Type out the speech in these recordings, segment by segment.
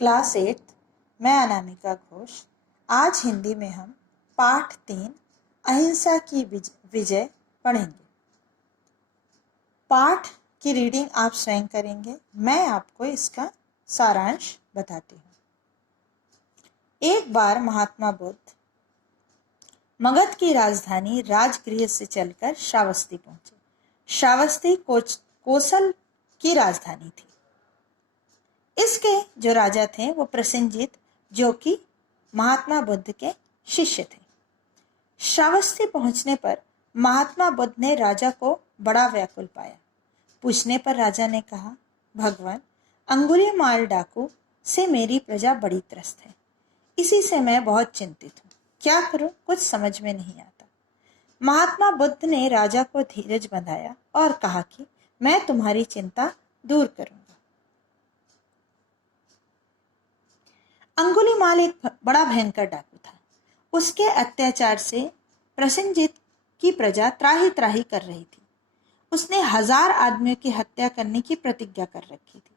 Class 8 मैं अनामिका घोष। आज हिंदी में हम पाठ 3 अहिंसा की विजय पढ़ेंगे। पाठ की रीडिंग आप स्वयं करेंगे, मैं आपको इसका सारांश बताती हूँ। एक बार महात्मा बुद्ध मगध की राजधानी राजगृह से चलकर श्रावस्ती पहुंचे। श्रावस्ती कोसल की राजधानी थी। इसके जो राजा थे वो प्रसेनजीत, जो कि महात्मा बुद्ध के शिष्य थे। श्रावस्ती पहुंचने पर महात्मा बुद्ध ने राजा को बड़ा व्याकुल पाया। पूछने पर राजा ने कहा, भगवान, अंगुलीमाल डाकू से मेरी प्रजा बड़ी त्रस्त है। इसी से मैं बहुत चिंतित हूँ। क्या करूं, कुछ समझ में नहीं आता। महात्मा बुद्ध ने राजा को धीरज बंधाया और कहा कि मैं तुम्हारी चिंता दूर करूंगा। अंगुलीमाल एक बड़ा भयंकर डाकू था। उसके अत्याचार से प्रसेनजीत की प्रजा त्राही त्राही कर रही थी। उसने 1000 आदमियों की हत्या करने की प्रतिज्ञा कर रखी थी,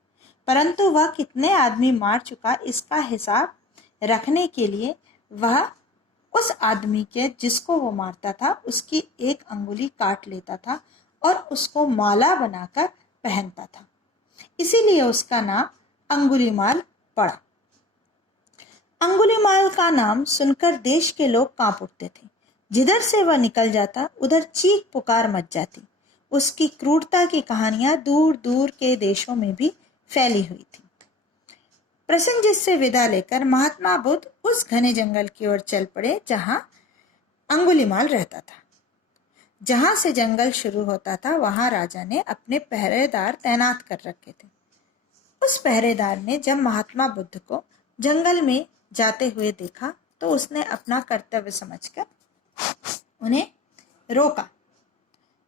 परंतु वह कितने आदमी मार चुका इसका हिसाब रखने के लिए वह उस आदमी के जिसको वो मारता था उसकी एक अंगुली काट लेता था और उसको माला बनाकर पहनता था। इसीलिए उसका नाम अंगुलीमाल पड़ा। अंगुलीमाल का नाम सुनकर देश के लोग कांप उठते थे। जिधर से वह निकल जाता उधर चीख पुकार मच जाती। उसकी क्रूरता की कहानियां दूर दूर के देशों में भी फैली हुई थी। प्रसेनजीत से विदा लेकर महात्मा बुद्ध उस घने जंगल की ओर चल पड़े जहां अंगुलीमाल रहता था। जहां से जंगल शुरू होता था वहां राजा ने अपने पहरेदार तैनात कर रखे थे। उस पहरेदार ने जब महात्मा बुद्ध को जंगल में जाते हुए देखा तो उसने अपना कर्तव्य समझकर उन्हें रोका।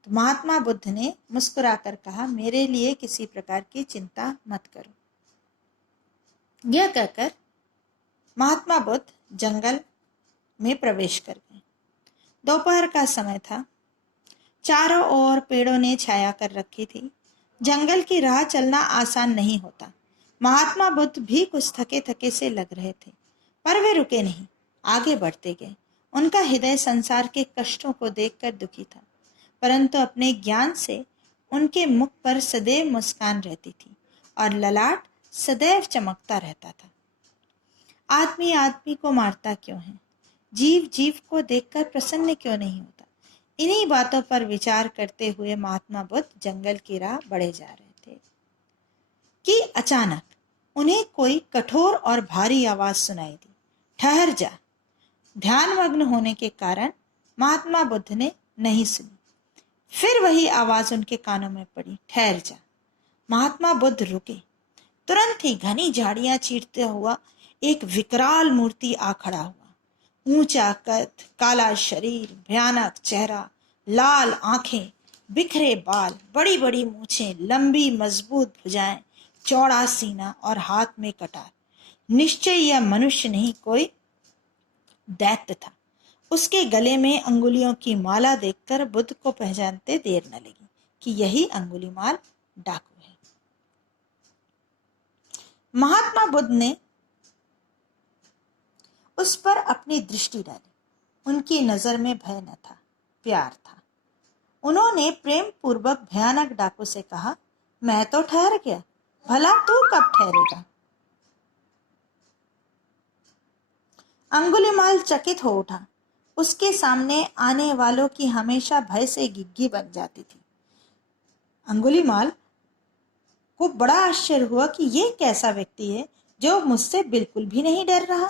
तो महात्मा बुद्ध ने मुस्कुराकर कहा, मेरे लिए किसी प्रकार की चिंता मत करो। यह कहकर महात्मा बुद्ध जंगल में प्रवेश कर गए। दोपहर का समय था। चारों ओर पेड़ों ने छाया कर रखी थी। जंगल की राह चलना आसान नहीं होता। महात्मा बुद्ध भी कुछ थके थके से लग रहे थे, पर वे रुके नहीं, आगे बढ़ते गए। उनका हृदय संसार के कष्टों को देखकर दुखी था, परंतु अपने ज्ञान से उनके मुख पर सदैव मुस्कान रहती थी और ललाट सदैव चमकता रहता था। आदमी आदमी को मारता क्यों है? जीव जीव को देखकर प्रसन्न क्यों नहीं होता? इन्हीं बातों पर विचार करते हुए महात्मा बुद्ध जंगल की राह बढ़े जा रहे थे कि अचानक उन्हें कोई कठोर और भारी आवाज सुनाई दी। ठहर जा। ध्यानमग्न होने के कारण महात्मा बुद्ध ने नहीं सुनी। फिर वही आवाज उनके कानों में पड़ी, ठहर जा। महात्मा बुद्ध रुके। तुरंत ही घनी झाड़ियां चीरते हुआ एक विकराल मूर्ति आ खड़ा हुआ। ऊंचा कद, काला शरीर, भयानक चेहरा, लाल आंखें, बिखरे बाल, बड़ी बड़ी मूछें, लंबी मजबूत भुजाएं, चौड़ा सीना और हाथ में कटार। निश्चय यह मनुष्य नहीं, कोई दैत्य था। उसके गले में अंगुलियों की माला देखकर बुद्ध को पहचानते देर न लगी कि यही अंगुलीमाल डाकू है। महात्मा बुद्ध ने उस पर अपनी दृष्टि डाली। उनकी नजर में भय न था, प्यार था। उन्होंने प्रेम पूर्वक भयानक डाकू से कहा, मैं तो ठहर गया, भला तू कब ठहरेगा? अंगुलीमाल चकित हो उठा। उसके सामने आने वालों की हमेशा भय से गिग्गी बन जाती थी। अंगुलीमाल को बड़ा आश्चर्य हुआ कि यह कैसा व्यक्ति है जो मुझसे बिल्कुल भी नहीं डर रहा।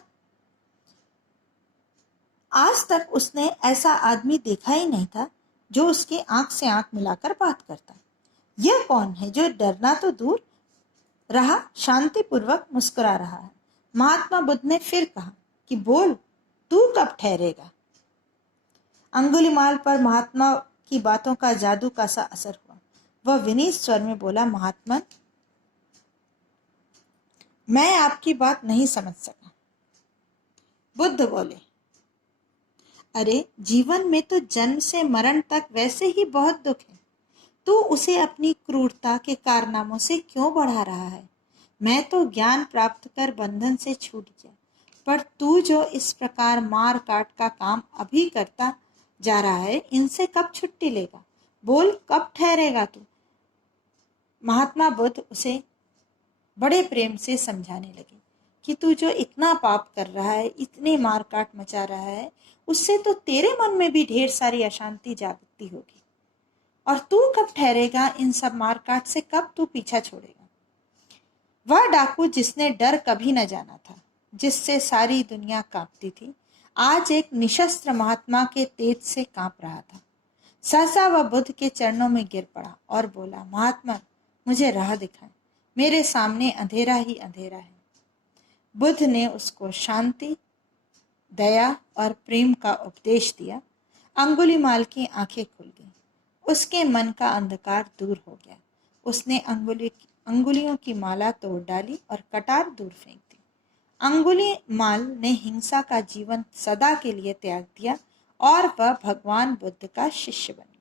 आज तक उसने ऐसा आदमी देखा ही नहीं था जो उसकी आंख से आंख मिलाकर बात करता। यह कौन है जो डरना तो दूर रहा, शांतिपूर्वक मुस्कुरा रहा है? महात्मा बुद्ध ने फिर कहा कि बोल, तू कब ठहरेगा? अंगुलीमाल पर महात्मा की बातों का जादू का सा असर हुआ। वह विनीत स्वर में बोला, महात्मा, मैं आपकी बात नहीं समझ सका। बुद्ध बोले, अरे जीवन में तो जन्म से मरण तक वैसे ही बहुत दुख है। तू उसे अपनी क्रूरता के कारनामों से क्यों बढ़ा रहा है? मैं तो ज्ञान प्राप्त कर बंधन से छूट गया, पर तू जो इस प्रकार मार काट का काम अभी करता जा रहा है, इनसे कब छुट्टी लेगा? बोल, कब ठहरेगा तू? महात्मा बुद्ध उसे बड़े प्रेम से समझाने लगे कि तू जो इतना पाप कर रहा है, इतने मार काट मचा रहा है, उससे तो तेरे मन में भी ढेर सारी अशांति जागती होगी, और तू कब ठहरेगा? इन सब मार काट से कब तू पीछा छोड़ेगा? वह डाकू जिसने डर कभी न जाना था, जिससे सारी दुनिया कांपती थी, आज एक निशस्त्र महात्मा के तेज से कांप रहा था। सहसा वह बुद्ध के चरणों में गिर पड़ा और बोला, महात्मा, मुझे राह दिखाएं, मेरे सामने अंधेरा ही अंधेरा है। बुद्ध ने उसको शांति, दया और प्रेम का उपदेश दिया। अंगुलीमाल की आंखें खुल गईं, उसके मन का अंधकार दूर हो गया। उसने अंगुलियों की माला तोड़ डाली और कटार दूर फेंक दी। अंगुलीमाल ने हिंसा का जीवन सदा के लिए त्याग दिया और वह भगवान बुद्ध का शिष्य बन गया।